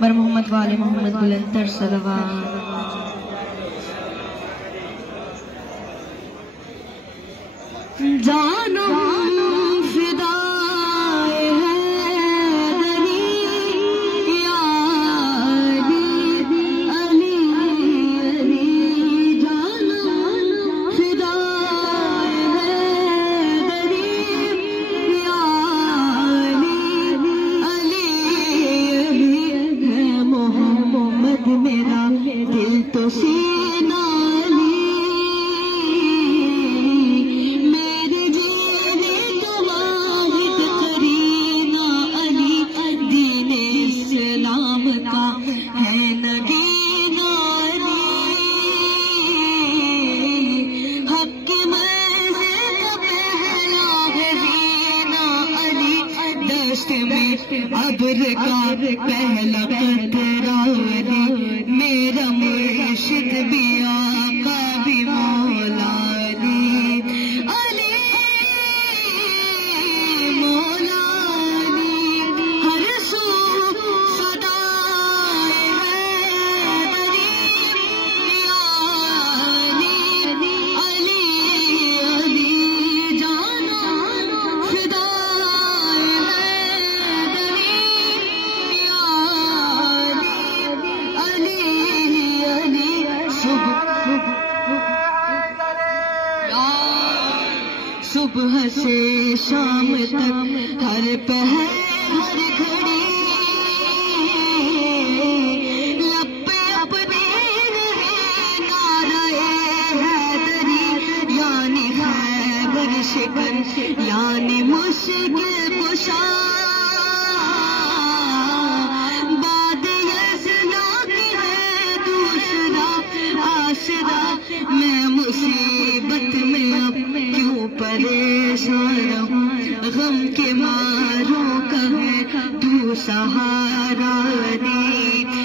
بر محمد وآل محمد بلندتر صلوات. جانم فدائے حیدری یا علی علی. جانم فدائے حیدری یا علی علی. ہے محمد میرا دل تو سینہ ابر کا پہلا قطرہ علی. میرا مرشد بھی آقا بھی مولا علی. علی مولا علی. ہر سو صدائے حیدری یا علی علی علی. جانم فدائے صبح سے شام تک ہر پہر ہر گھڑی لب پہ اپنے نعرہ حیدری. یعنی خیبر شکن یعنی مشکل کشا. بعد یزنا کی ہے دوسرا آسرا. میں مصیبت میں اب کیوں پریشان ہوں. غم کے ماروں کا ہے تو سہارا علی.